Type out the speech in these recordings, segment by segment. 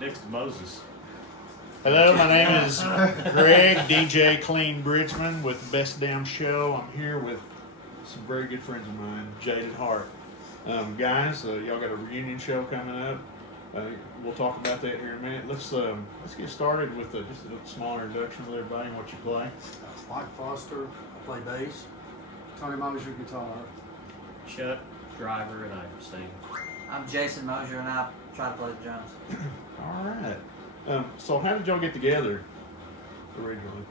next to Moses. Hello, my name is Greg, DJ Kleen Bridgman with the Best Damn Show. I'm here with some very good friends of mine, Jaded Heart. Guys, y'all got a reunion show coming up. We'll talk about that here in a minute. Let's get started with just a smaller introduction with everybody and what you play. Mike Foster, I play bass. Tony Mosier, guitar. Chuck Driver, and I sing. I'm Jason Mosier, and I try to play the drums. All right. So how did y'all get together originally?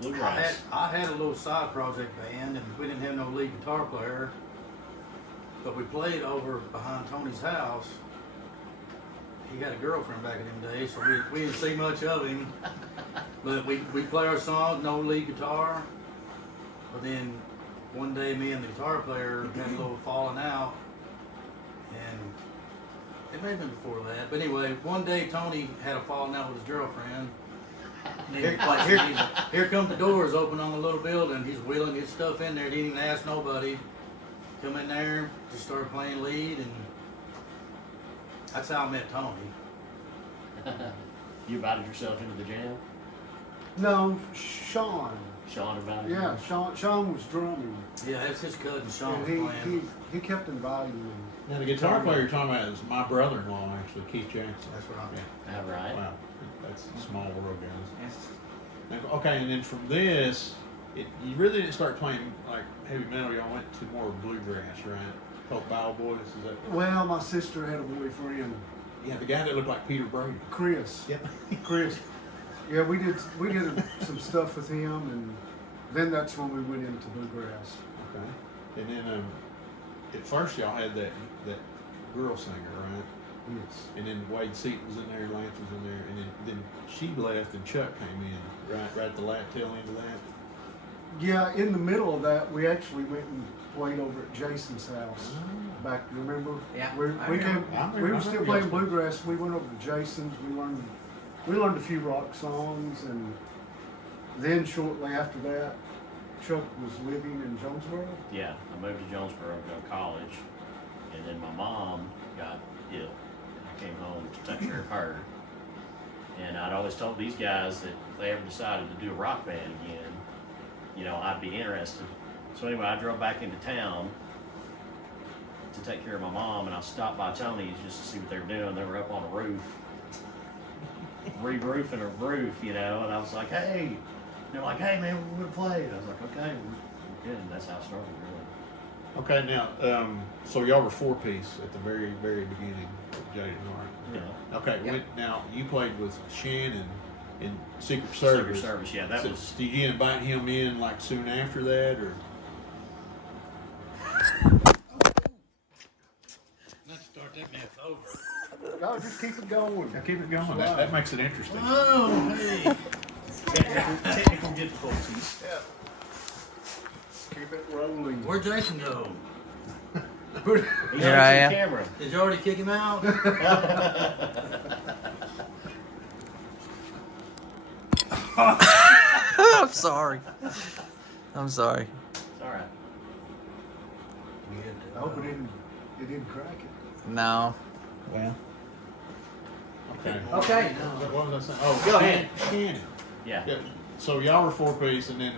Bluegrass. I had a little side project band, and we didn't have no lead guitar player. But we played over behind Tony's house. He had a girlfriend back in them days, so we didn't see much of him. But we play our songs, no lead guitar. But then one day, me and the guitar player had a little falling out, and it may have been before that. But anyway, one day Tony had a falling out with his girlfriend. Here come the doors open on the little building. He's wheeling his stuff in there. Didn't even ask nobody. Come in there, just started playing lead, and that's how I met Tony. You invited yourself into the jam? No, Sean. Sean invited you? Yeah, Sean was drumming. Yeah, that's his cousin Sean was And playing. he kept inviting me. Now the guitar player you're talking about is my brother-in-law, actually, Keith Jackson. That's right. Yeah. All right. Wow, that's a small world, guys. Now, okay, and then from this, you really didn't start playing like heavy metal. Y'all went to more bluegrass, right? Called Bow Boys. Is that? Well, my sister had a boyfriend, Yeah, the guy that looked like Peter Brady. Chris. Yep. Chris. Yeah, we did some stuff with him, and then that's when we went into bluegrass. Okay. And then at first y'all had that girl singer, right? Yes. And then Wade Seaton was in there, Lance was in there, and then she left and Chuck came in, right at the tail end of that. Yeah, in the middle of that, we actually went and played over at Jason's house. Oh. Back, remember? Yeah, We I remember. were still playing bluegrass. We went over to Jason's. We learned a few rock songs, and then shortly after that, Chuck was living in Jonesboro. Yeah, I moved to Jonesboro to go to college, and then my mom got ill. And I came home to take care of her. And I'd always told these guys that if they ever decided to do a rock band again, you know, I'd be interested. So anyway, I drove back into town to take care of my mom, and I stopped by Tony's just to see what they were doing. They were up on a roof, re-roofing a roof, you know, and I was like, hey. They're like, hey man, we're gonna play. And I was like, okay, we're good. And that's how it started, really. Okay, now, so y'all were four-piece at the very, very beginning of Jaded Heart. Yeah. Okay, Yeah. now you played with Shannon in Secret Secret Service. Service, yeah, that So, was. did you invite him in like soon after that, or? Let's start that mess over. No, just keep it going. Now keep it going. That makes it interesting. Oh, hey. Technical difficulties. Yeah. Keep it rolling. Where'd Jason go? He's Here on I the am. camera. Did you already kick him out? I'm sorry. I'm sorry. It's all right. I hope it didn't crack it. No. Well. Okay. Okay. What was I saying? Oh, Go ahead. Shannon. Yeah. Yeah. So y'all were four-piece, and then,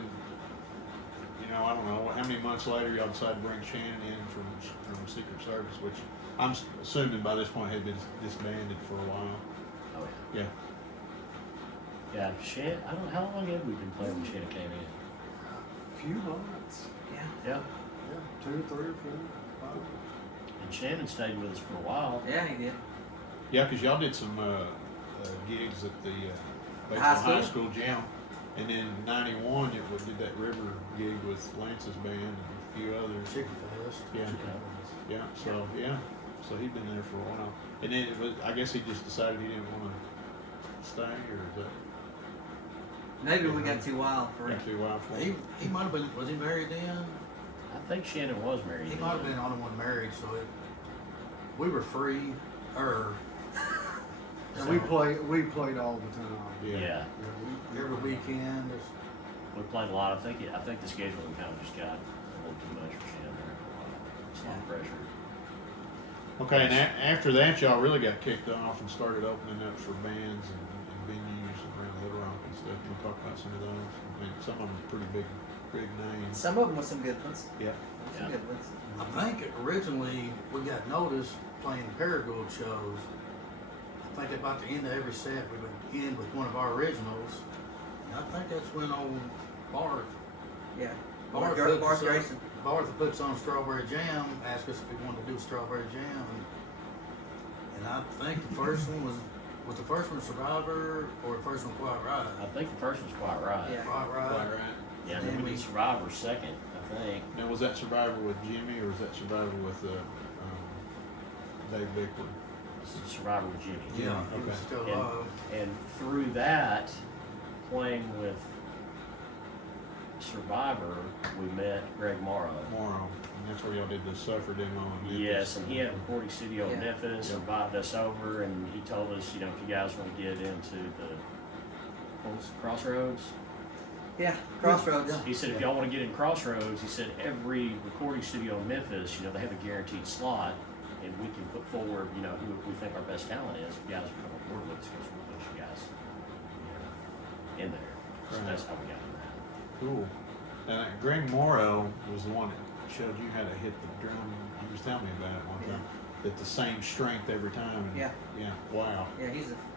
you know, I don't know how many months later y'all decided to bring Shannon in from Secret Service, which I'm assuming by this point had been disbanded for a while. Oh, Yeah. yeah. Yeah, Shannon, I don't know, how long have we been playing when Shannon came in? Few months. Yeah. Yeah, 2, 3, 4, 5. And Shannon stayed with us for a while. Yeah, he did. Yeah, because y'all did some gigs at the High High School Gym. And then in '91, we did that River gig with Lance's band and a few others. Chicken Fest. Yeah. So he'd been there for a while. And then I guess he just decided he didn't want to stay, or is that Maybe we got too wild for him. too wild for him? He might have been, was he married then? I think Shannon was married. He then. might have been the only one married, so we were free. And we played all the time. Yeah. Every weekend. Just, We played a lot. I think the scheduling kind of just got a little too much for Shannon. There. It's a lot of pressure. Okay, and after that, y'all really got kicked off and started opening up for bands and venues around Little Rock and stuff. Can we talk about some of those? I mean, some of them are pretty big names. Some of them with some good ones. Yeah. Some Yeah. good ones. I think originally we got noticed playing Paragould shows. I think about the end of every set we would end with one of our originals. And I think that's when old Barth Yeah. Barth Barth hooked us up. Grayson. Barth puts on Strawberry Jam, asked us if we wanted to do Strawberry Jam. And I think the first one was the first one Survivor or the first one Quite Right? I think the first one's Quite Right. Yeah. Quite Right. Quite right. Yeah, and then we did Survivor second, I think. Now, was that Survivor with Jimmy or was that Survivor with Dave Bickler? This is Survivor with Jimmy. Yeah, he was Okay. still And, alive. and through that, playing with Survivor, we met Greg Morrow. Tomorrow. And that's where y'all did the Suffer demo. And did Yes, this. and he had a recording studio in Yeah. Memphis, Yeah. invited us over, and he told us, you know, if you guys want to get into the what was it, Crossroads, Yeah. Crossroads. Yeah. he said if y'all want to get in Crossroads, he said every recording studio in Memphis, you know, they have a guaranteed slot, and we can put forward, you know, who we think our best talent is. If you guys will come on board with us, because we'll put you guys, you know, in there. So Right. that's how we got in that. Cool. And Greg Morrow was the one that showed you how to hit the drum. He was telling me about it one time. At the same strength every time. And Yeah. Yeah. Wow. Yeah.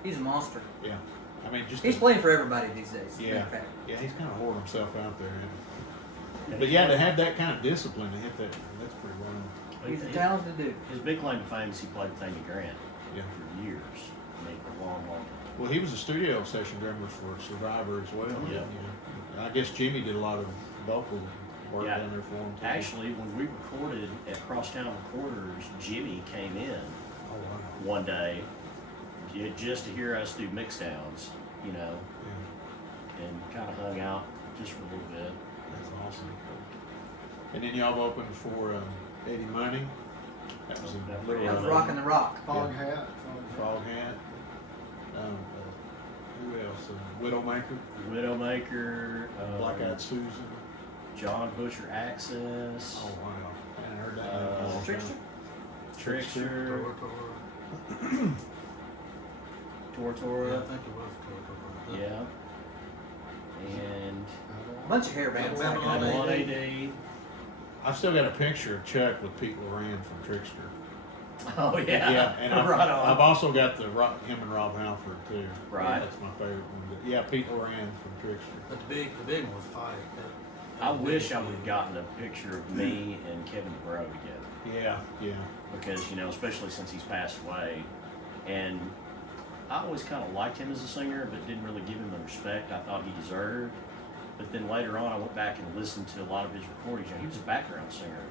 He's a monster. Yeah. I mean, just. He's to- playing for everybody these days. Yeah. In fact. Yeah, he's kind of holding himself out there. But yeah, to have that kind of discipline to hit that, that's pretty wild. He's a talented dude. His big claim to fame is he played with Amy Grant Yeah. for years. I mean, for a long, long time. Well, he was a studio session drummer for Survivor as well. Yeah. And I guess Jimmy did a lot of vocal work Yeah. down there for him. Too. Actually, when we recorded at Crosstown Recorders, Jimmy came in Oh wow. one day just to hear us do mix downs, you know, Yeah. and kind of hung out just for a little bit. That's awesome. And then y'all opened for Eddie Money. That was a That little was That was Rockin' the Rock. Fog hat. Frog Hat. Who else? Widowmaker. Widowmaker, Black Eyed Susan. John Butcher Access, Oh wow. I hadn't heard that name in a long Trickster? time. Trickster, Yeah, I Tortora, think it was Tortora. yeah, and A bunch of hair bands. Yeah, back in the Babylon day. Babylon AD. I've still got a picture of Chuck with Pete Loran from Trickster. Oh yeah, Yeah, and I've, right on. I've also got him and Rob Halford too. Right. That's my favorite one. But yeah, Pete Loran from Trickster. But the big one was Fight. I wish I would have gotten a picture of me and Kevin DeBro together. Yeah, yeah. Because, you know, especially since he's passed away. And I always kind of liked him as a singer, but didn't really give him the respect I thought he deserved. But then later on, I went back and listened to a lot of his recordings. You know, he was a background singer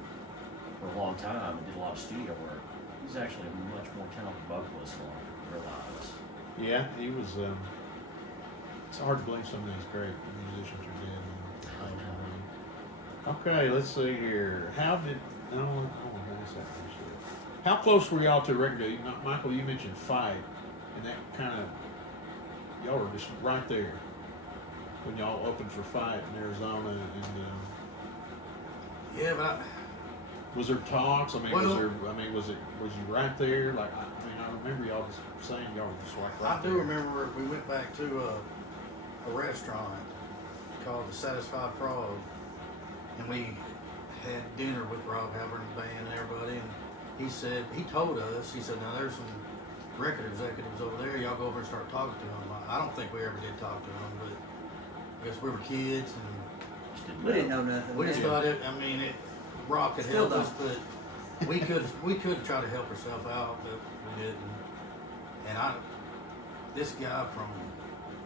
for a long time and did a lot of studio work. He's actually a much more talented vocalist than I realized. Yeah, he was. It's hard to believe some of these great musicians are dead. Okay, let's see here. How did? No, I don't want to ask that question. How close were y'all to a record deal? Michael, you mentioned Fight, and that kind of y'all were just right there when y'all opened for Fight in Arizona. And Yeah, but was there talks? I mean, Well- was there? I mean, was you right there? Like, I mean, I remember y'all just saying y'all were just like right I do there. remember we went back to a restaurant called the Satisfied Frog, and we had dinner with Rob Halford and the band and everybody. And he told us, he said, now there's some record executives over there. Y'all go over and start talking to them. I don't think we ever did talk to them, but I guess we were kids and Just didn't We didn't know nothing. we just then. thought it. I mean, Rock could Still help us, but we could try to help ourselves out, but we didn't. And this guy from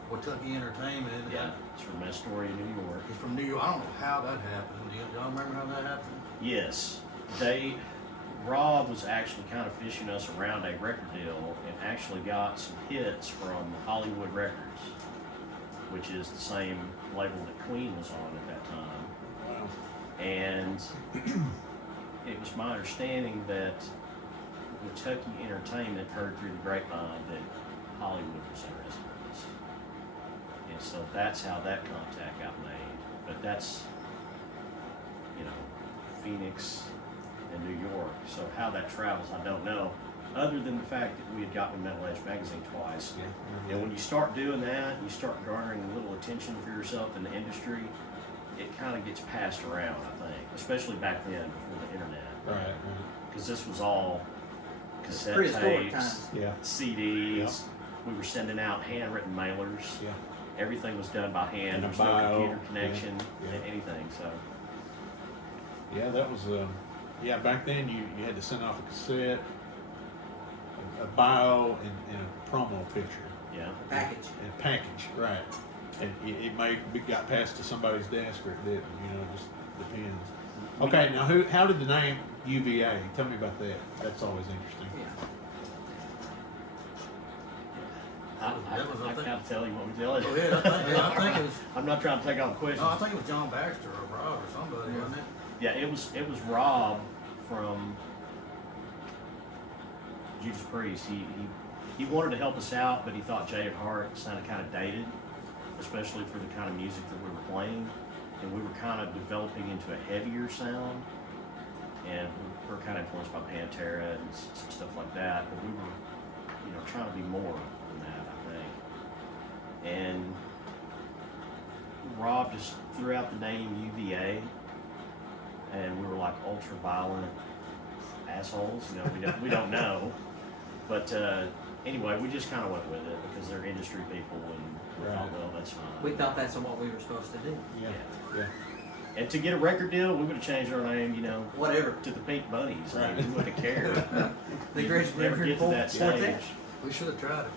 Kentucky Entertainment, Yeah, it's from Astoria, New York. he's from New York. I don't know how that happened. Do y'all remember how that happened? Yes, Rob was actually kind of fishing us around a record deal and actually got some hits from Hollywood Records, which is the same label that Kleen was on at that time. Wow. And it was my understanding that Kentucky Entertainment heard through the grapevine that Hollywood was interested in us. And so that's how that contact got made. But that's, you know, Phoenix, in New York. So how that travels, I don't know. Other than the fact that we had gotten Metal Edge magazine twice. Yeah. And when you start doing that, you start garnering a little attention for yourself in the industry, it kind of gets passed around, I think, especially back then before the internet. Right. Because this was all cassette Prehistoric tapes, times. Yeah. CDs. Yep. We were sending out handwritten mailers. Yeah. Everything was done by hand. And a There was no bio. computer connection, Yeah. anything. So Yeah, that was yeah. Back then, you had to send off a cassette, a bio, and a promo picture, yeah. Package. and a package, right? And it may be got passed to somebody's desk or it didn't. You know, it just depends. Okay, now how did the name UVA? Tell me about that. That's always interesting. Yeah. I can't tell you what we tell you. Go ahead. I think it was. I'm not trying to take all the questions. No, I think it was John Baxter or Rob or somebody, wasn't it? Yeah, it was Rob from Judas Priest. He wanted to help us out, but he thought Jaded Heart sounded kind of dated, especially for the kind of music that we were playing, and we were kind of developing into a heavier sound, and we were kind of influenced by Pantera and some stuff like that. But we were, trying to be more than that, I think. And Rob just threw out the name UVA. And we were like ultra violent assholes, we don't know. But anyway, we just kind of went with it because they're industry people, and we thought, well, that's fine. We thought that's what we were supposed to do. Yeah. And to get a record deal, we would have changed our name, Whatever. to the Pink Bunnies. I mean, Right. we wouldn't have cared. The You greatest never record get to that quartet. stage. We should have tried it.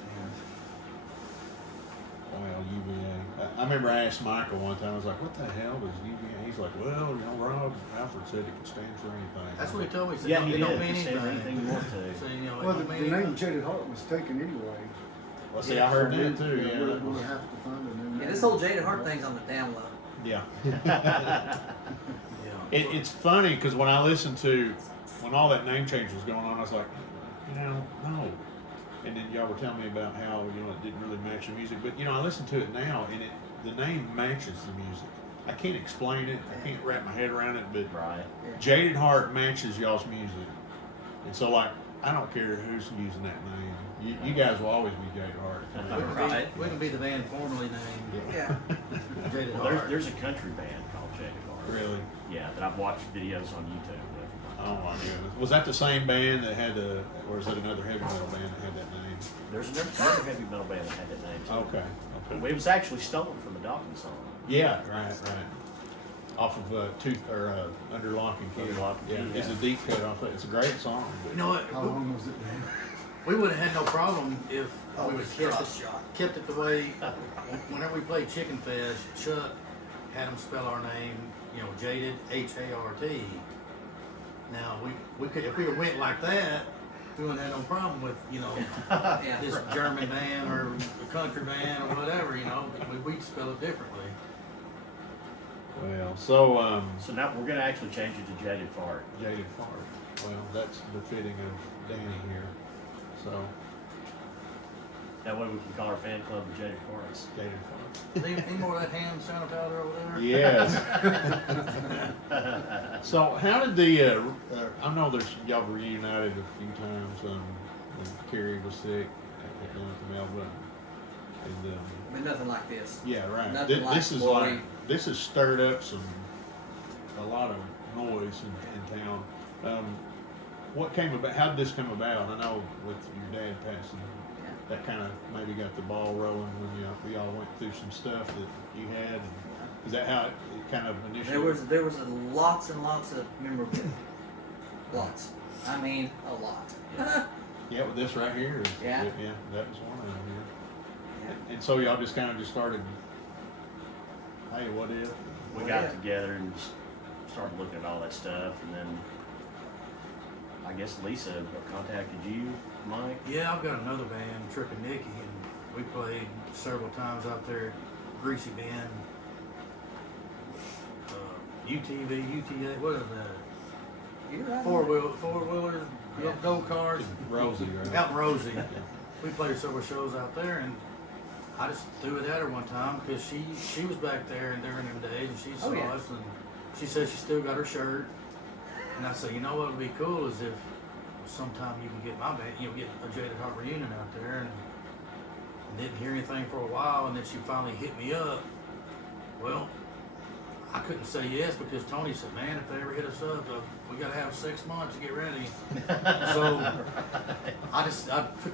Well, UVA. I remember I asked Michael one time. I was like, "What the hell is UVA?" He's like, "Well, Rob Alford said it could stand for anything." That's what he told me. He said, Yeah, he it did. don't mean He said anything you want to. So, Well, it the don't mean name anything. Jaded Heart was taken anyway. Well, see, I heard that too. We'll have to find a new name. Yeah, this whole Jaded Heart thing's on the down low. Yeah. Yeah. It's funny because when I listened to when all that name change was going on, I was like, no. And then y'all were telling me about how it didn't really match the music, but I listen to it now and the name matches the music. I can't explain it. I can't wrap my head around it, but Right. Jaded Heart matches y'all's music, and so I don't care who's using that name. You guys will always be Jaded Heart. Right. We can be the band formerly named Yeah. Jaded Well, Heart. there's a country band called Jaded Heart. Really? Yeah, that I've watched videos on YouTube with. Oh my goodness. Was that the same band that had or is that another heavy metal band that had that name? There's another heavy metal band that had that name too. Okay. It was actually stolen from a Dawkins song. Yeah, right. Off of Under Lock and Key. Under Lock and Key, It's yeah. a deep cut off it. It's a great song. You know How what? long was it then? We would have had no problem if Oh, we would have kept it the way. Whenever we played Chicken Fest, Chuck had them spell our name, Jaded, H-A-R-T. Now we could if we went like that, we wouldn't have no problem with Yeah. this German band or a country band or whatever. We'd spell it differently. Well, so So now we're gonna actually change it to Jaded Fart. Jaded Fart. Well, that's befitting of Danny here. So That way we can call our fan club the Jaded Farts. Jaded Fart. Any more of that ham sound powder over there? Yes. So how did the? I know y'all reunited a few times when Carrie was sick down at the Melbourne, and But nothing like this. yeah, right. Nothing This like is what like this has stirred up a lot of noise in town. What came about? How did this come about? I know with your dad passing, that kind of maybe got the ball rolling when we all went through some stuff that you had. And is that how it kind of initially? There was lots and lots of memorabilia. Lots. I mean, a lot. Yeah, with this right here. Yeah. Yeah, that was one of them. Yeah. And so y'all just kind of started. Hey, what if? We Oh, got yeah. together and just started looking at all that stuff, and then I guess Lisa contacted you, Mike. Yeah, I've got another band, Trick and Nicky, and we played several times out there at Greasy Bend, UTV, UTA, what is that? You're right. Four wheelers, Yeah. go karts, Rosie, right? out in Rosie. We played several shows out there, and I just threw it at her one time because she was back there during them days, and she saw Oh, yeah. us, and she said she still got her shirt. And I said, you know what would be cool is if sometime you can get my band, get a Jaded Heart reunion out there, and didn't hear anything for a while, and then she finally hit me up. Well, I couldn't say yes because Tony said, man, if they ever hit us up, we gotta have 6 months to get ready. So I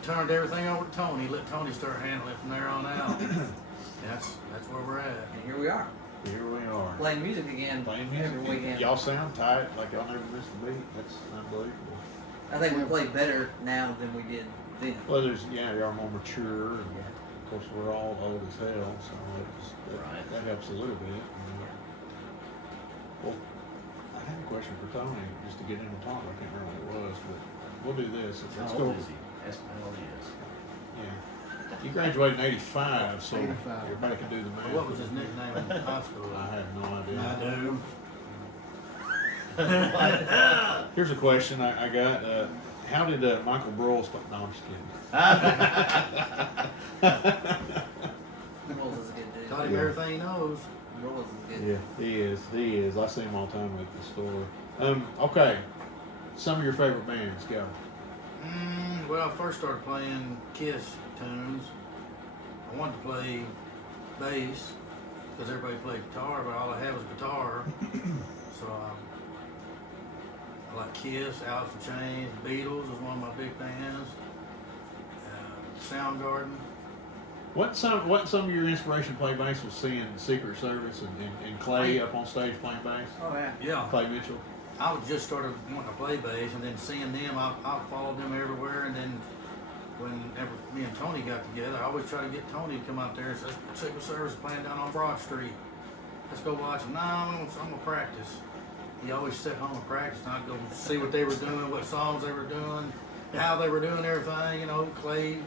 turned everything over to Tony, let Tony start handling it from there on out. That's where we're at. And here we are, Here we are. playing music again Playing every music. weekend. Y'all sound tight, like y'all never missed a beat. That's unbelievable. I think we play better now than we did then. Well, y'all more mature, and of course we're all old as hell, so Right. that helps a little bit. Well, I had a question for Tony, just to get him to talk. I can't remember what it was, but we'll do this. How Let's old go. is he? Ask him how old he is. Yeah. You graduated in '85, so 85. everybody can do the math. What was his nickname in high school? I have no idea. I do. Here's a question I got. How did Michael Broyles start? No, I'm just Rolls is a good dude. Taught him Yeah. everything he knows. Rolls is kidding. good. Yeah, he is. I see him all the time at the store. Okay. Some of your favorite bands, go. Well, I first started playing Kiss tunes. I wanted to play bass because everybody played guitar, but all I had was guitar. So I like Kiss, Alice in Chains, Beatles was one of my big bands. Soundgarden. What some of your inspiration to play bass was seeing Secret Service and Clay up on stage playing bass? Oh yeah. Yeah, Clay Mitchell. I was just started wanting to play bass, and then seeing them, I followed them everywhere. And then whenever me and Tony got together, I always try to get Tony to come out there and say, Secret Service is playing down on Broad Street. Let's go watch them. No, I'm gonna practice. He always sat home and practiced, and I'd go see what they were doing, what songs they were doing, how they were doing everything. Clay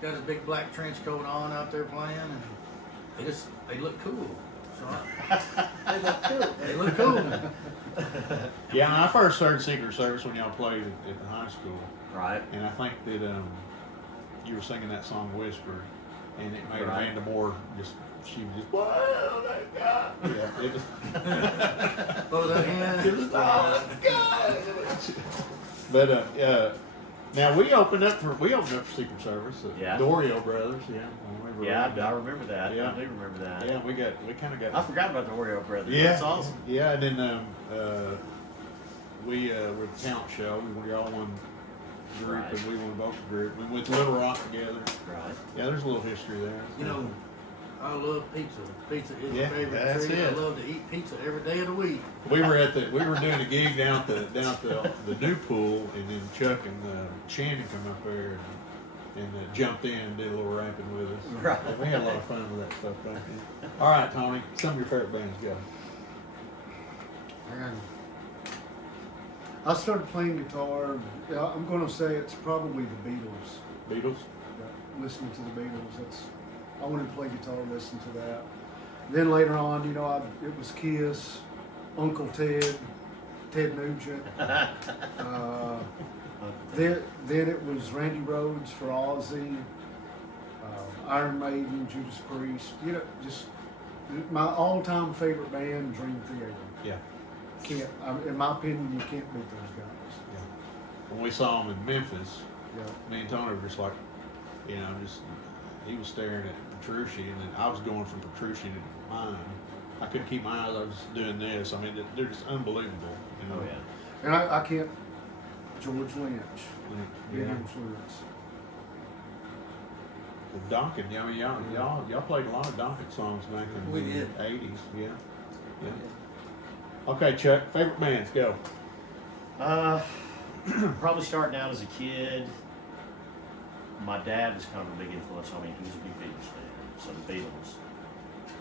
got his big black trench coat on out there playing, and they look cool. So They look cool. they look cool. Yeah, and I first heard Secret Service when y'all played at the high school, Right. and I think that you were singing that song Whisper, and it made Right. Amanda Moore she was just, wow, that guy. Yeah, it was. What was that again? It was, oh, God. But now we opened up for Secret Service. Yeah. Dorio Brothers. Yeah. when we were Yeah, around. I remember that. Yeah. I do remember that. Yeah, we kind of got. I forgot about the Oreo brothers. Yeah, That's awesome. Yeah, and then we were at the talent show. We were all one group, Right. and we won both group. We went to Little Rock together. Right. Yeah, there's a little history there. I love pizza. Pizza is Yeah, my favorite that's treat. I it. love to eat pizza every day of the week. We were doing a gig down at the new pool, and then Chuck and Shannon come up there and jumped in and did a little rapping with us. Right. Yeah, we had a lot of fun with that stuff back then. All right, Tony, some of your favorite bands, go. And I started playing guitar. Yeah, I'm going to say it's probably the Beatles. Beatles. Listening to the Beatles, I wanted to play guitar, listen to that. Then later on, it was Kiss, Uncle Ted Nugent. Then it was Randy Rhoads for Ozzy, Iron Maiden, Judas Priest. Just my all-time favorite band, Dream Theater. Yeah. In my opinion, you can't beat those guys. Yeah. When we saw them in Memphis, Yeah. me and Tony were just like, he was staring at Petrucci, and then I was going from Petrucci to mine. I couldn't keep my eyes. I was just doing this. I mean, they're just unbelievable. Oh yeah. And I can't. George Lynch, big Yeah. influence. The Donkin, y'all played a lot of Donkin songs back in We the did. '80s. Yeah. Okay, Chuck. Favorite bands, go. Probably starting out as a kid. My dad was kind of a big influence on me. He was a big Beatles fan, so the Beatles.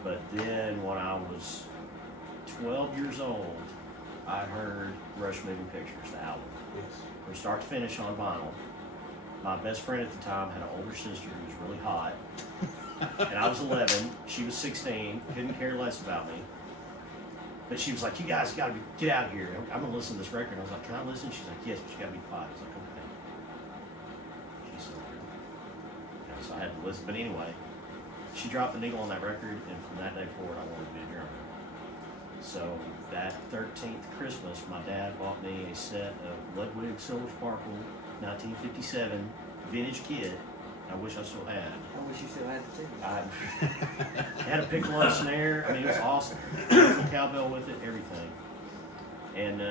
But then when I was 12 years old, I heard Rush Moving Pictures, the album, Yes. from start to finish on vinyl. My best friend at the time had an older sister who was really hot, and I was 11. She was 16. Couldn't care less about me. But she was like, "You guys got to get out of here. I'm gonna listen to this record." And I was like, "Can I listen?" She's like, "Yes, but you got to be quiet." I was like, "Okay." She said, yeah, so I had to listen. But anyway, she dropped the needle on that record, and from that day forward, I wanted to be a drummer. So that 13th Christmas, my dad bought me a set of Ludwig Silver Sparkle 1957 vintage kit. I wish I still had. I wish you still had it too. I had a piccolo snare. I mean, it was awesome. A cowbell with it, everything. And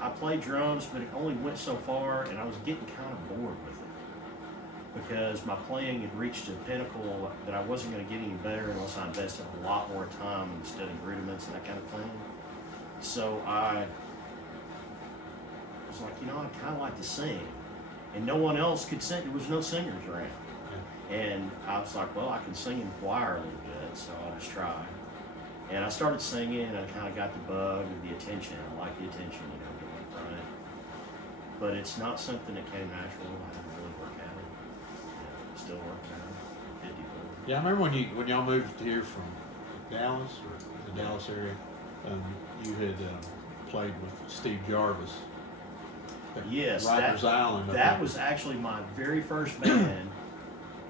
I played drums, but it only went so far, and I was getting kind of bored with it because my playing had reached a pinnacle that I wasn't going to get any better unless I invested a lot more time in studying rudiments and that kind of thing. So I was like, I'd kind of like to sing. And no one else could sing. There was no singers around. And I was like, well, I can sing in choir a little bit, so I'll just try. And I started singing, and I kind of got the bug of the attention. I like the attention, getting in front. But it's not something that came natural. I didn't really work at it. I'm still working at it. 54. Yeah, I remember when y'all moved here from Dallas or the Dallas area, you had played with Steve Jarvis. at Yes, Rikers Island. that was actually my very first band,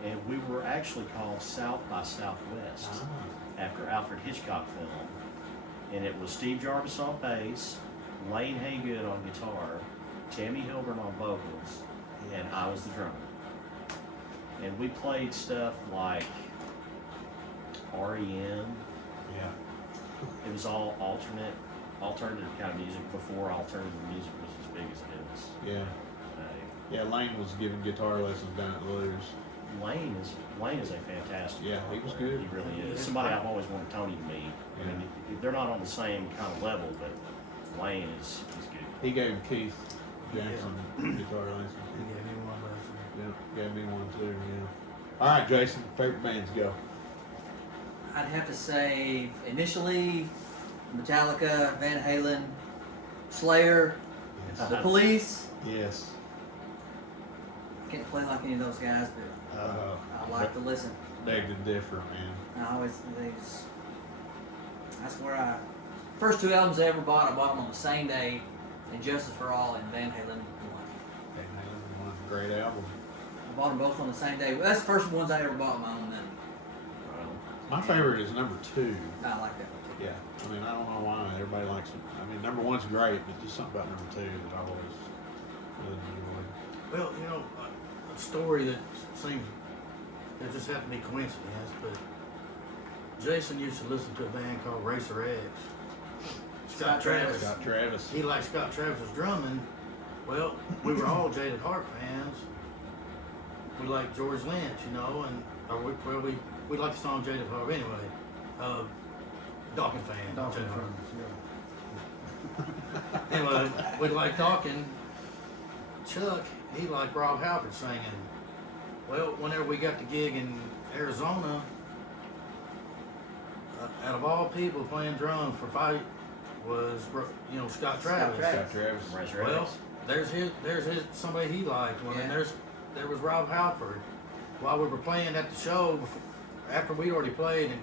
and we were actually called South by Southwest after Alfred Hitchcock film. And it was Steve Jarvis on bass, Lane Haygood on guitar, Tammy Hilburn on vocals, and I was the drummer. And we played stuff like REM. Yeah. It was all alternative kind of music before alternative music was as big as it is. Yeah. Yeah, Lane was giving guitar lessons down at Lou's. Lane is a fantastic. Yeah, he was good. He really is. Somebody I've always wanted Tony to meet. I mean, they're not on the same kind of level, but Lane is good. He gave Keith Jackson guitar lessons. He gave me one lesson. Yeah, gave me one too. Yeah. All right, Jason, favorite bands go. I'd have to say initially Metallica, Van Halen, Slayer, Yes. The Police. Yes. I can't play like any of those guys, but I like to listen. Beg to differ, man. I always that's where first two albums I ever bought. I bought them on the same day, and Justice for All and Van Halen one. Van Halen, one great album. I bought them both on the same day. That's the first ones I ever bought on my own. Then My favorite is number 2. I like that one too. Yeah, I mean, I don't know why everybody likes it. I mean, number 1's great, but just something about number 2 that I always really enjoyed. Well, a story that seems it just happened to be coincidence, but Jason used to listen to a band called Racer X. Scott Travis. Scott Travis. He liked Scott Travis's drumming. Well, we were all Jaded Heart fans. We liked George Lynch, we like the song Jaded Heart anyway. Dawkins fan. Dolphin Jaded Heart. friends, yeah. Anyway, we like talking. Chuck, he liked Rob Halford singing. Well, whenever we got the gig in Arizona, out of all people playing drums for Fight was, Scott Travis. Scott Travis. Razor Well, X. there's his somebody he liked. Well, and there was Rob Halford. While we were playing at the show, after we already played, and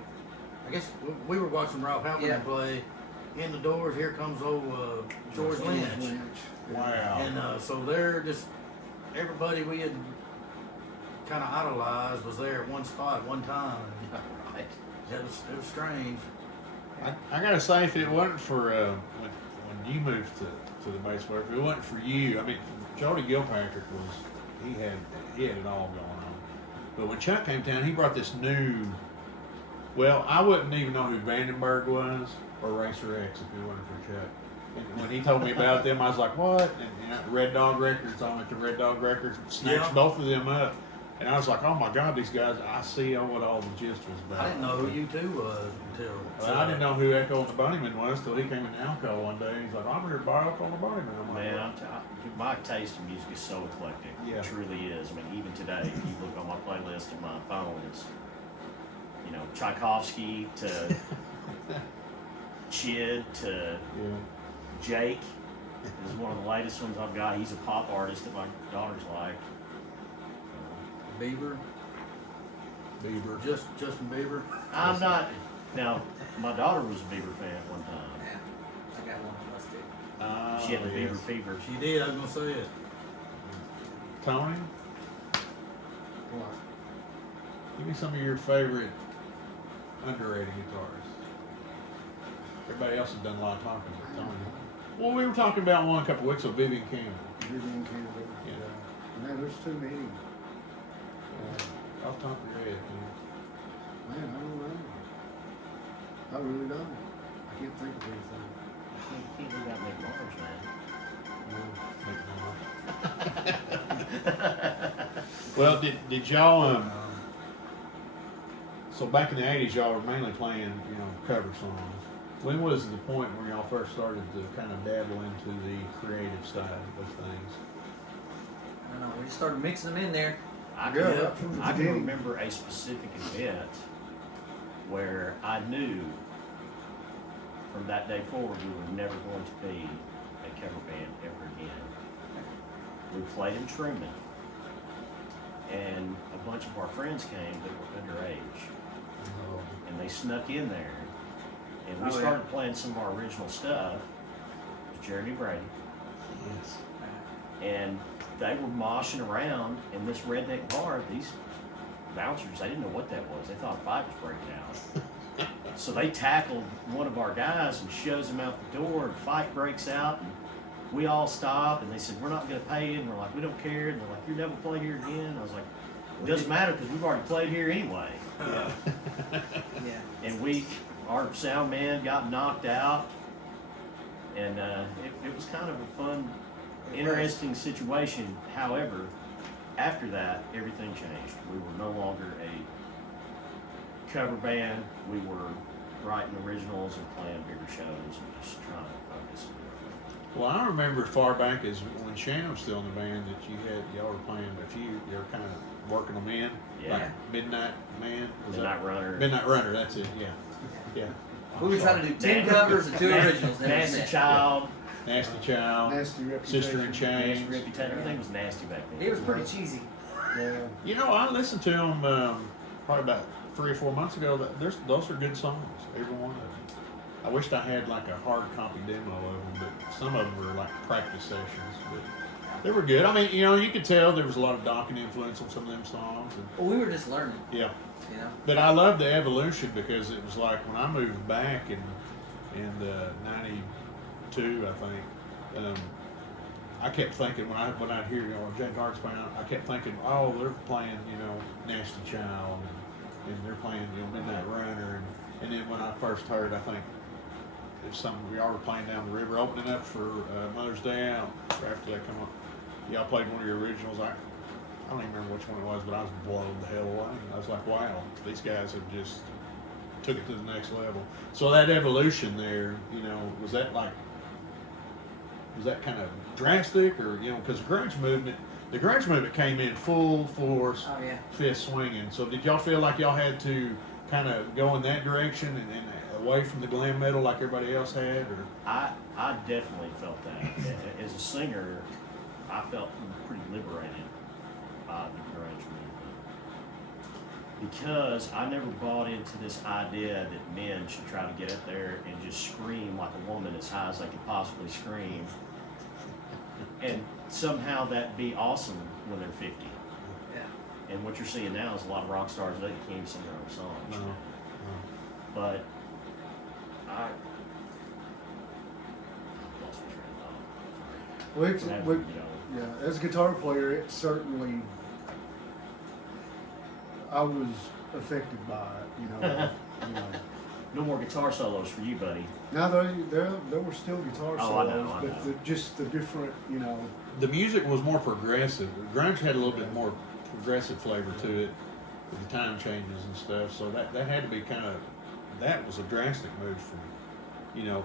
I guess we were watching Rob Halford play. In the doors, here comes old George Lynch. Wow. And so they're just everybody we had kind of idolized was there at one spot at one time. Right. It was strange. I gotta say, if it wasn't for when you moved to the base work, if it wasn't for you, I mean, Jody Gilpatrick he had it all going on. But when Chuck came down, he brought this new. Well, I wouldn't even know who Vandenberg was or Racer X if it wasn't for Chuck. And when he told me about them, I was like, what? And Red Dog Records, I went to Red Dog Records, snatched both of them up. And I was like, oh my God, these guys, I see what all the gist was about. I didn't know who U2 was until. Well, I didn't know who Echo and the Bunnymen was till he came in Alco one day. He's like, I'm here to buy Echo and the Bunnymen. I'm like, Man, my taste in music is so eclectic. Yeah. It truly is. I mean, even today, if you look on my playlist on my phone, it's Tchaikovsky to Chid to Jake is one of the latest ones I've got. He's a pop artist that my daughters like. Bieber. Justin Bieber. I'm not. Now, my daughter was a Bieber fan at one time. Yeah, I got one of those too. She had the Bieber fever. She did. I was gonna say it. Tony, give me some of your favorite underrated guitarists. Everybody else has done a lot of talking. Tony. Well, we were talking about one a couple of weeks ago, Vivian Campbell. Vivian Campbell. Yeah. Man, there's too many. Off the top of your head, Man, I don't know. I really don't. I can't think of anything. You can't do that many bars, man. Well, did y'all so back in the '80s, y'all were mainly playing, cover songs. When was the point where y'all first started to kind of dabble into the creative side of things? I don't know. We just started mixing them in there. I Yeah, can, right from the I can beginning. remember a specific event where I knew from that day forward we were never going to be a cover band ever again. We played in Truman, and a bunch of our friends came that were underage, and they snuck in there, and we Oh, yeah. started playing some of our original stuff. It was Jeremy Brady. And they were moshing around in this redneck bar. These bouncers, they didn't know what that was. They thought a fight was breaking out. So they tackled one of our guys and shoves him out the door, and a fight breaks out. And we all stop, and they said, "We're not going to pay you." And we're like, "We don't care." And they're like, "You'll never play here again." And I was like, "It doesn't matter because we've already played here anyway." Yeah. And our sound man got knocked out. And it was kind of a fun, interesting situation. However, after that, everything changed. We were no longer a cover band. We were writing originals and playing bigger shows and just trying to focus. Well, I remember as far back as when Shannon was still in the band that y'all were playing a few. You were kind of working them in, Yeah. like Midnight Man. Was Midnight Runner. Midnight Runner. That's it. Yeah, yeah. We were trying to do 10 covers and 2 originals. Never Nasty met. Child. Nasty Child, Nasty Reputation. Sister in Nasty Chains. Reputation. Everything was nasty back then. It was pretty cheesy. Yeah. I listened to them probably about 3 or 4 months ago. Those are good songs, every one of them. I wished I had like a hard copy demo of them, but some of them were like practice sessions. But they were good. I mean, you could tell there was a lot of Dokken influence on some of them songs. And, Well, we were just learning, yeah, you know. but I love the evolution because it was like when I moved back in '92, I think. I kept thinking when I'd hear Jane Hart's playing, I kept thinking, oh, they're playing Nasty Child, and they're playing Midnight Runner, and then when I first heard, I think it's something we all were playing down the river, opening up for Mother's Day Out. After they come up, y'all played one of your originals. I don't even remember which one it was, but I was blown the hell away. I was like, wow, these guys have just took it to the next level. So that evolution there, was that kind of drastic, or because the grunge movement came in full force, Oh, yeah. fist swinging. So did y'all feel like y'all had to kind of go in that direction and away from the glam metal like everybody else had, or? I definitely felt that. As a singer, I felt pretty liberated by the grunge movement. Because I never bought into this idea that men should try to get up there and just scream like a woman as high as they could possibly scream. And somehow that'd be awesome when they're 50. Yeah. And what you're seeing now is a lot of rock stars, they can't even sing their own songs. No. But I lost my train of thought. Well, it's, Sorry. well, You know, yeah, as a guitar player, it certainly, I was affected by it, no more guitar solos for you, buddy. Now there were still guitar Oh, I know, solos, I but know. just the different, The music was more progressive. Grunge had a little bit more progressive flavor to it with the time changes and stuff. So that had to be that was a drastic move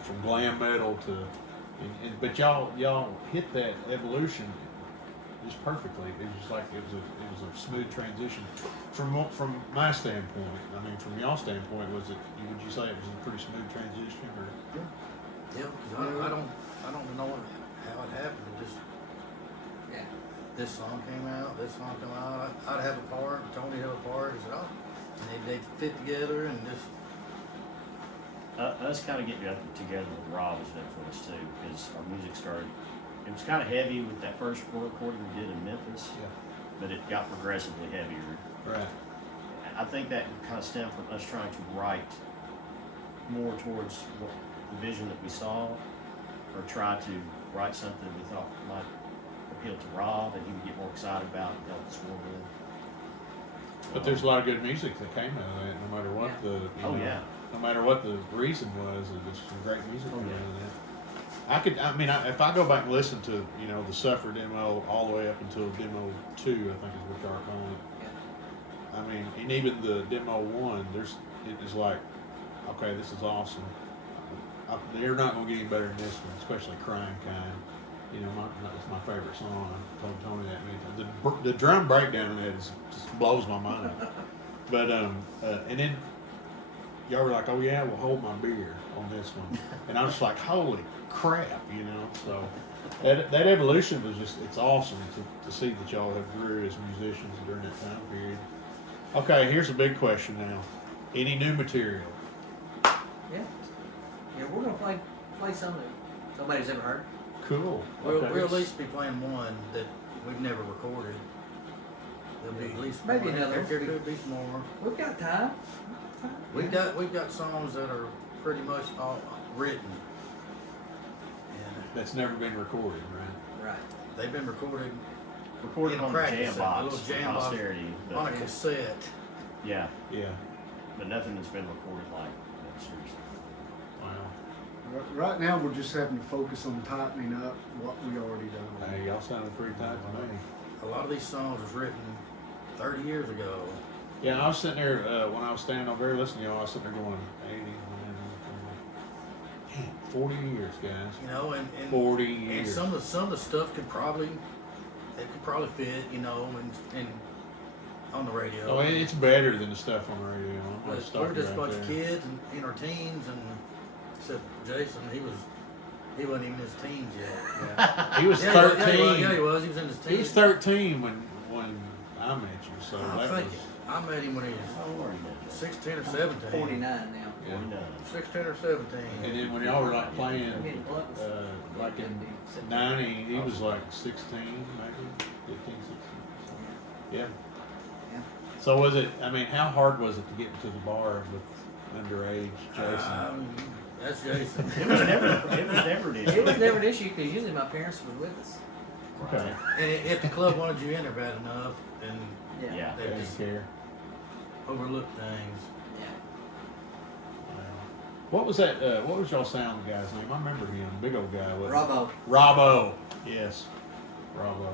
from glam metal to, but y'all hit that evolution just perfectly. It was just like it was a smooth transition from my standpoint. I mean, from y'all standpoint, would you say it was a pretty smooth transition, or? Yeah, because I don't know how it happened. It just Yeah. this song came out, I'd have a part, Tony had a part. He said, oh, and they fit together and just. Us kind of getting up together with Rob was an influence too, because our music started. It was kind of heavy with that first recording we did in Memphis, but it got progressively heavier. Right. I think that kind of stemmed from us trying to write more towards what the vision that we saw, or try to write something we thought might appeal to Rob and he would get more excited about and help us more with. But there's a lot of good music that came out of that, no matter what Yeah. no matter what the reason was. There's some great music Oh, came yeah. out of that. If I go back and listen to the Suffer demo all the way up until demo 2, I think is what y'all are calling it. Yeah. I mean, and even the demo 1, it is like, okay, this is awesome. They're not going to get any better than this one, especially Crying Kind. That's my favorite song. I told Tony that many times. The drum breakdown in that just blows my mind. But and then y'all were like, "Oh yeah, well hold my beer on this one," and I was like, "Holy crap!" So that evolution was it's awesome to see that y'all have grew as musicians during that time period. Okay, here's a big question now. Any new material? Yeah, we're gonna play something nobody's ever heard. Cool. We'll Okay. at least be playing one that we've never recorded. There'll be at least Maybe one. another. There could be some more. We've got time. We've got songs that are pretty much all written, and That's never been recorded, right? Right. they've been recorded Recorded in a on the practice jam set, a box little for jam box posterity, on a but cassette. yeah, Yeah. but nothing that's been recorded like that, seriously. Wow. Right now, we're just having to focus on tightening up what we already done. Hey, y'all sounded pretty tight to me. A lot of these songs was written 30 years ago. Yeah, I was sitting there when I was standing over there listening to y'all. I was sitting there going, 40 years, guys. And 40 and years. some of the stuff could probably fit, and on the radio. Oh, it's better than the stuff on the radio. I'm gonna But stop we're you just a right bunch of there. kids and in our teens, and except Jason, he wasn't even in his teens yet. Yeah. He was Yeah, 13. Yeah, he was. He was in his teens. He was 13 when I met you. So I that think was. I met him when he How was old are you now? 16 or 17. 49 now. Yeah. 49. 16 or 17. And then when y'all were like playing, I mean, Blunt was- like in 90, he was like 16, maybe 15, 16. Yeah. Yeah. So was it? I mean, how hard was it to get into the bar with underage Jason? That's Jason. It was never an issue. It was never an issue because usually my parents were with us. Okay. And if the club wanted you in there bad enough, then Yeah. they They just didn't care. overlook things. Yeah. What was that? What was y'all sound guy's name? I remember him. Big old guy. wasn't he? Robbo. Robbo. Yes. Robbo.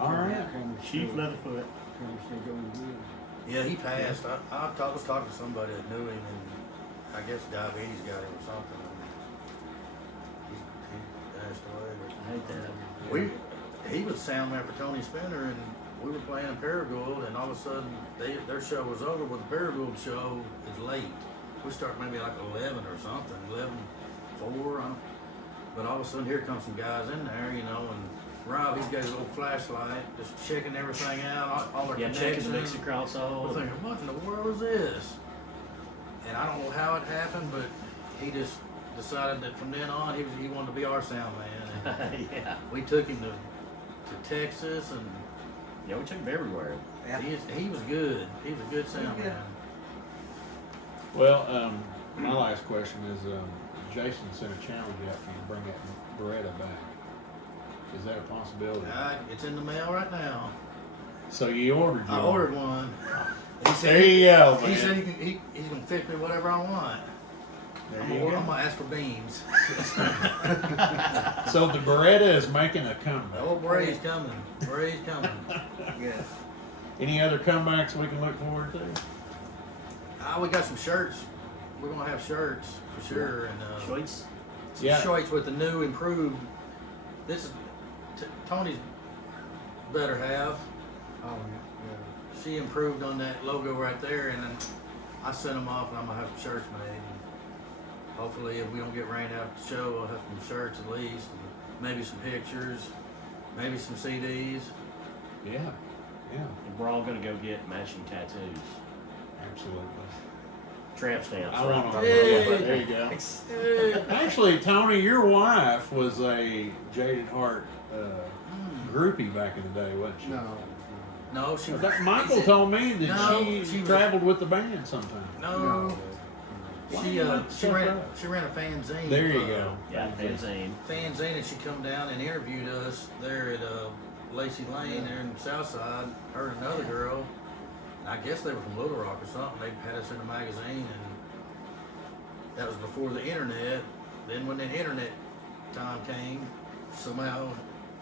All right. Chief Leatherfoot. Yeah, he passed. I was talking to somebody that knew him, and I guess diabetes got him or something. He passed away. I hate that. He was sound man for Tony Spinner, and we were playing in Paragould, and all of a sudden their show was over. But the Paragould show is late. We start maybe like 11 or something, 11:04. But all of a sudden here comes some guys in there, and Rob, he's got his little flashlight, just checking everything out, all their Yeah, checking connections. the mixing We're console. thinking, what in the world is this? And I don't know how it happened, but he just decided that from then on he wanted to be our sound man. And Yeah. we took him to Texas, and Yeah, we took him everywhere. Yeah. he was good. He was a good sound good. man. Well, my last question is, Jason sent a challenge out for you to bring that Beretta back. Is that a possibility? It's in the mail right now. So you ordered I one. ordered one. He said There you go, man. He said he's gonna fix me whatever I want. There I'm you gonna go. ask for beans. So the Beretta is making a comeback. Oh, Bray's coming. Bray's coming. Good. Any other comebacks we can look forward to? We got some shirts. We're gonna have shirts for sure, and Schweitz. some Yeah. shirts with the new improved. This is Tony's better half. Oh, yeah. She improved on that logo right there, and then I sent them off, and I'm gonna have some shirts made. And hopefully, if we don't get rained out at the show, I'll have some shirts at least, and maybe some pictures, maybe some CDs. Yeah. Yeah. And we're all gonna go get matching tattoos. Absolutely. Tramp stamps. I want right? to. Hey. There you go. Hey. Actually, Tony, your wife was a Jaded Heart groupie back in the day, wasn't she? No. No, she Michael told me that No, she she was- traveled with the band sometime. no. She ran a fanzine. There you go. Yeah, fanzine. Fanzine, and she come down and interviewed us there at Lacey Lane there in Southside. Her and another girl. And I guess they were from Little Rock or something. They had us in a magazine, and that was before the internet. Then when the internet time came, somehow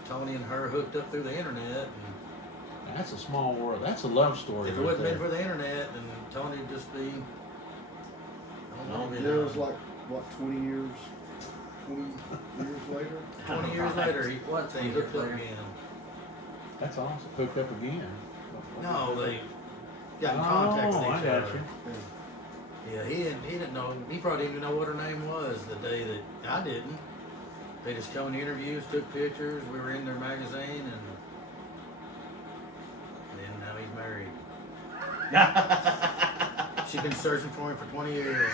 Tony and her hooked up through the internet. And That's a small world. That's a love story. if it right wouldn't there. been for the internet, then Tony would just be. I don't know. Yeah, it was like, what, 20 years later? 20 years later, he What, they 20 hooked years up later? again. That's awesome. Hooked up again. No, they got in contact with Oh, I each got other. you. Yeah, he didn't know. He probably didn't even know what her name was the day that I didn't. They just come and interviews, took pictures. We were in their magazine, and then now he's married. She's been searching for him for 20 years.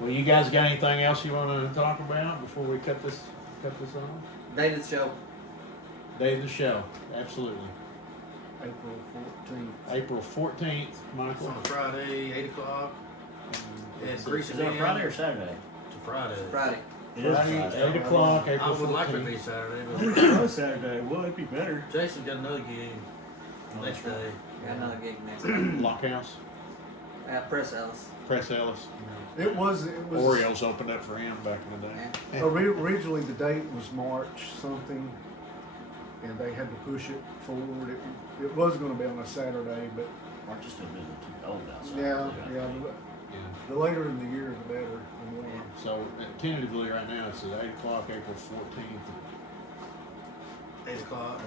Well, you guys got anything else you want to talk about before we cut this off? Dated show. Day of the show. Absolutely. April 14th. April 14th, It's Michael. on a Friday, 8 o'clock. It's Greasy Is it on Man. Friday or Saturday? It's a Friday. Friday. It is Friday, Friday. 8 o'clock, I April would like to 14th. be Saturday, I but wish it was Saturday. Well, it'd be better. Jason's got another gig next day. Got another gig next week. Lockhouse, At Press Ellis. Press Ellis. It was Orioles opened up for him back in the day. Yeah. Originally, the date was March something, and they had to push it forward. It was going to be on a Saturday, but Aren't you still busy too cold outside? yeah, too, I yeah. think. Yeah. The later in the year, the better. The more. So tentatively right now it's at 8 o'clock, April 14th. 8 o'clock.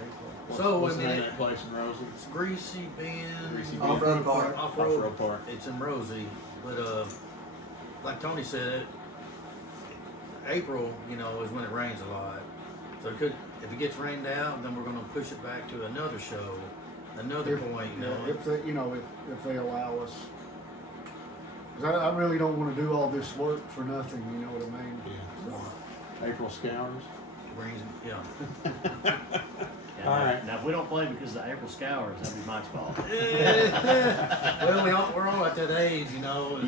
So So, what's I the mean, name of that place in Rosie? it's Greasy Bend. Greasy Bend. Off-road park. Off-road. Off-road park. It's in Rosie, but like Tony said, April, is when it rains a lot. So if it gets rained out, then we're gonna push it back to another show, another point. If they, if they allow us. 'Cause I really don't want to do all this work for nothing. You know what I mean? Yeah. So, April Scours. Brings, yeah. And, All right. Now, if we don't play because of the April Scours, that'd be Mike's fault. Well, we're all at that age, and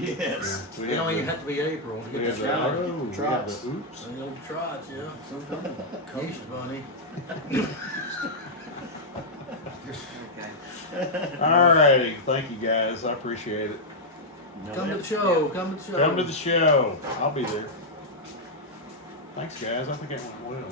Yes. We it don't have even the- have to be April to we get have the the- shower. oh, we have Trots. the oops. The old trots, yeah. sometimes. Yeesh, bunny. Okay. All righty. Thank you guys. I appreciate it. No, Come to the that- show. Come to the show. Come to the show. I'll be there. Thanks, guys. I think that went well.